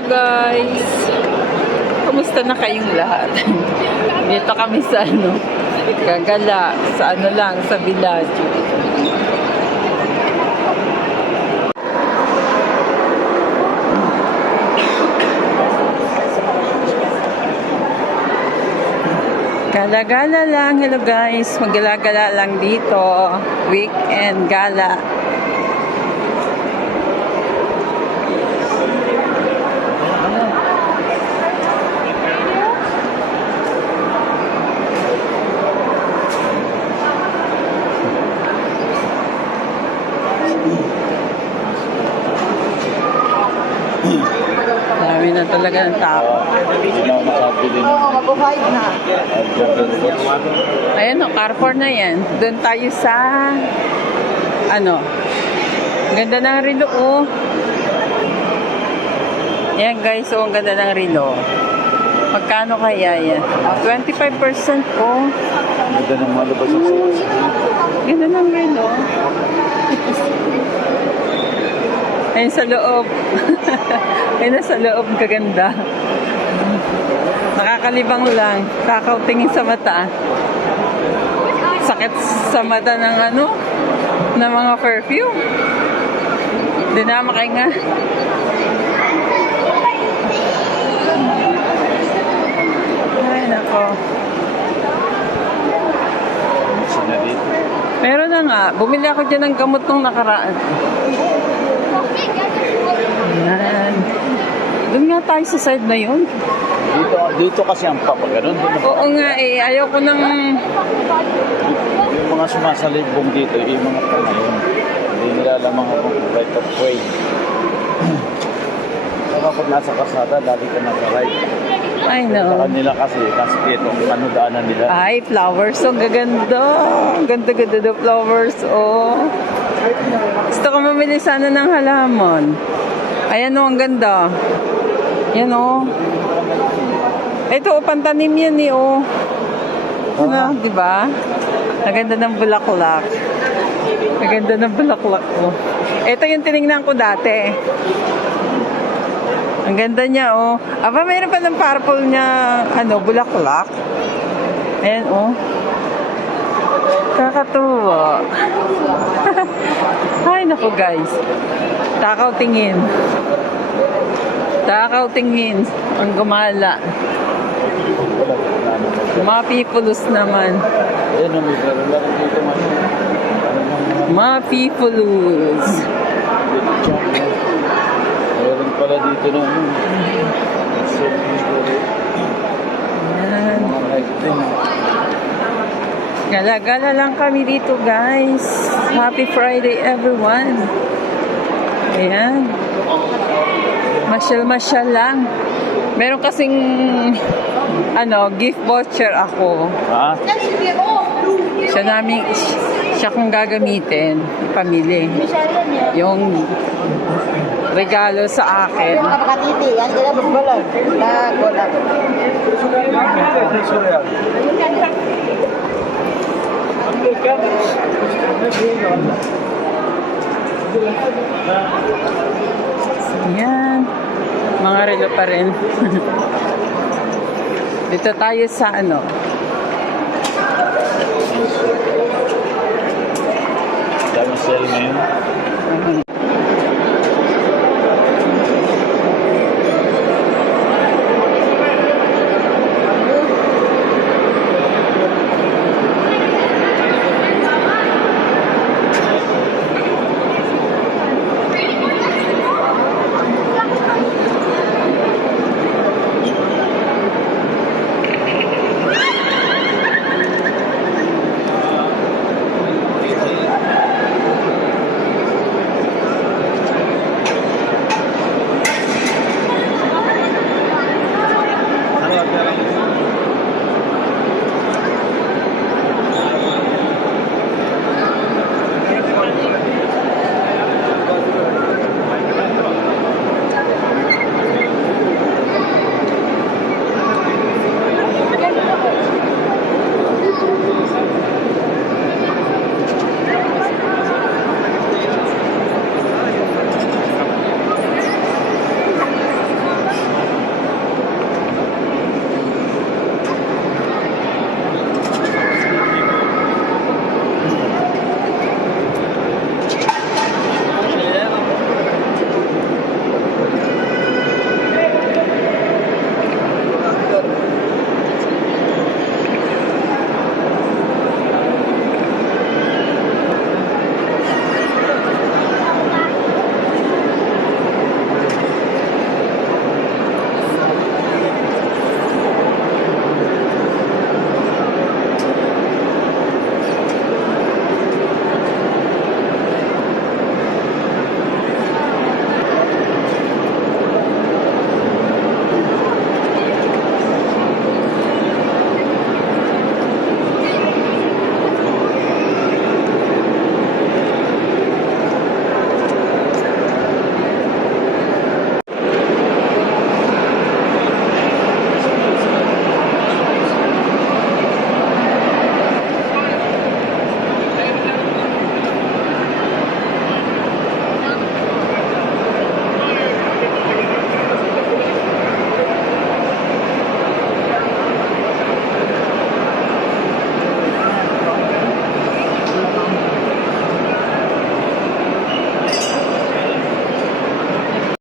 Hello guys! Kumusta na kayong lahat? Dito kami sa Gagala, sa lang, sa village. Gala-gala lang. Hello guys, maggala-gala lang dito. Weekend gala. Dami na talaga ng tao. Ayan o, Carrefour na yan. Doon tayo sa ganda ng relo oh. Yan guys, oh, ang ganda ng relo. Magkano kaya yan? 25% po. Ganda ng malabas ang sales. Ganda ng relo. Ayun sa loob. Ayun sa loob, kaganda. Nakakalibang lang. Kakautingin sa mata. Sakit sa mata ng ng mga perfume. Hindi na makainga. Ay, nako. Meron na nga. Bumili ako dyan ng gamot nung nakaraan. Ayan. Doon nga tayo sa side na yun. Dito kasi ang papaganon. Oo nga eh. Ayaw ko ng... Yung mga sumasalibong dito, yung mga pangayon. Hindi nila lamang akong right of way. Kapag nasa kasada, dali ka nasa right. I know. Sa kanila kasi itong daanan nila. Ay, flowers. Oh, gaganda. Ganda-ganda na flowers. Oh. Gusto ko mamili sana ng halaman. Ayan oh, ang ganda. Yan oh. Ito, pantanim yan eh oh. Di ba? Ang ganda ng bulaklak. Ang ganda ng bulaklak oh. Ito yung tinignan ko dati. Ang ganda niya oh. Aba, mayroon pa ng purple niya bulaklak. Ayan oh. Kakatuwa. Ay, naku guys. Takaw tingin. Takaw tingin. Ang gumala. Mapipulus naman. Ayan o, may karalan dito man. Mapipulus. Meron pala dito na Ayan. Gala-gala lang kami dito guys. Happy Friday everyone. Ayan. Masyal-masyal lang. Meron kasing gift voucher ako. Ha? Siya kung gagamitin, pamili. Yung regalo sa akin. Kapakatiti, yan kaya magbalon. Nagbalon. Yan. Mga relo pa rin. Dito tayo sa Dami sale ngayon.